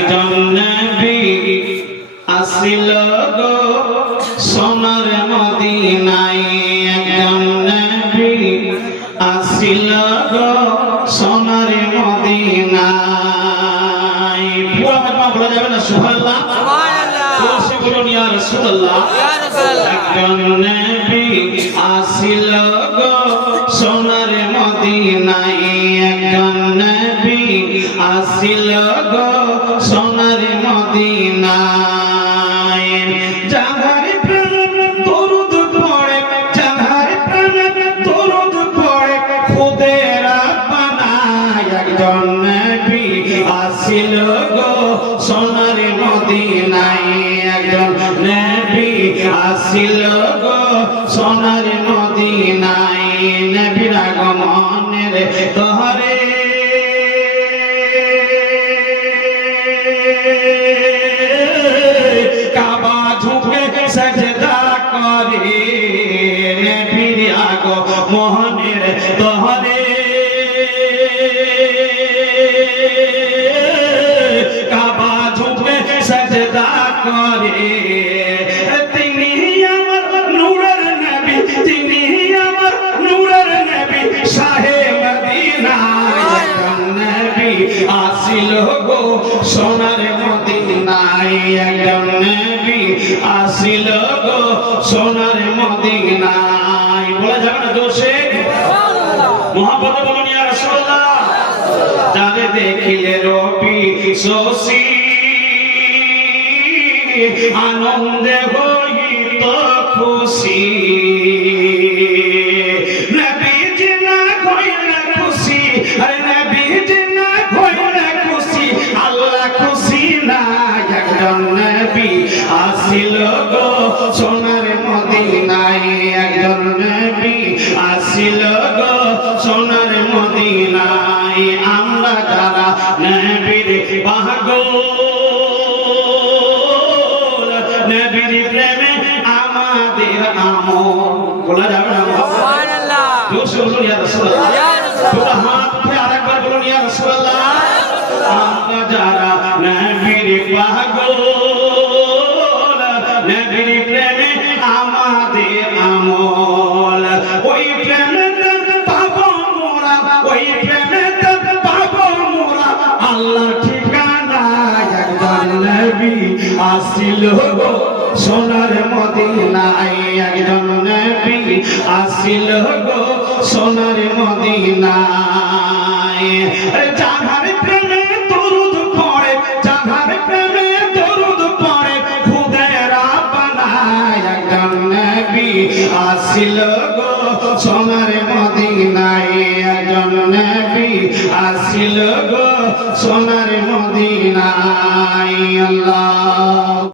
একজন নবী আসিল গো সোনার মদিনায়, একজন নবী আসিল গো সোনার মদিনায়। পুরো কথা বলা যাবে না, সুবহানাল্লাহ সুবহানাল্লাহ বলুন ইয়া রাসূলুল্লাহ। একজন নবী আসিল গো সোনার মদিনায়, একজন নবী আসিল গো সোনার মদিনায়। যাহার প্রেমে দরুদ পড়ে, যাহার প্রেমে দরুদ পড়ে খুদে রাব্বানা, একজন নবী আসিল গো সোনার মদিনায়, একজন নবী আসিল গো সোনার মদিনায়। নবীর আগমনের তহরে কাবা ঝুঁকে সাজদা করে, নবীর আগমনের তহরে কাবা ঝুঁকে সাজদা করে। তিনি আমার নূরের নবী, তিনি আমার নূরের নবী, শাহে মদিনা, একজন নবী আসিল গো সোনার মদিনায়, একজন নবী আসিল গো সোনার মদিনায়। বলা যাবে না জোশে মুহাব্বতে বলুন ইয়া রাসূলুল্লাহ। যারে দেখিলে রবি শশী আনন্দে হইত খুশি, নবীজি না হইলে খুশি, আরে নবীজি না হইলে খুশি, আল্লাহ খুশি না। একজন নবী আসিল গো সোনার মদিনায়, একজন নবী আসিল গো সোনার মদিনায়। আমরা যারা নবীর পাগল, নবীর প্রেমে আমাদের আমল। বলা যাবে না সুবহানাল্লাহ জোরে বলুন ইয়া রাসূলুল্লাহ। পুরো হাত উঠে আরেকবার বলুন ইয়া রাসূলুল্লাহ। আমরা যারা নবীর পাগল, নবীর প্রেমে আমাদের আমল। ওই প্রেমে পাবো মোরা, ওই প্রেমে পাবো মোরা আল্লাহর ঠিকানা। একজন নবী আসিল গো সোনার মদিনায়, একজন নবী আসিল গো সোনার মদিনায়। যাহার প্রেমে দরুদ পড়ে, যাহার প্রেমে দরুদ পড়ে খুদে রাব্বানা, একজন নবী আসিল গো সোনার মদিনায়, একজন নবী আসিল গো সোনার মদিনায়। আল্লাহ।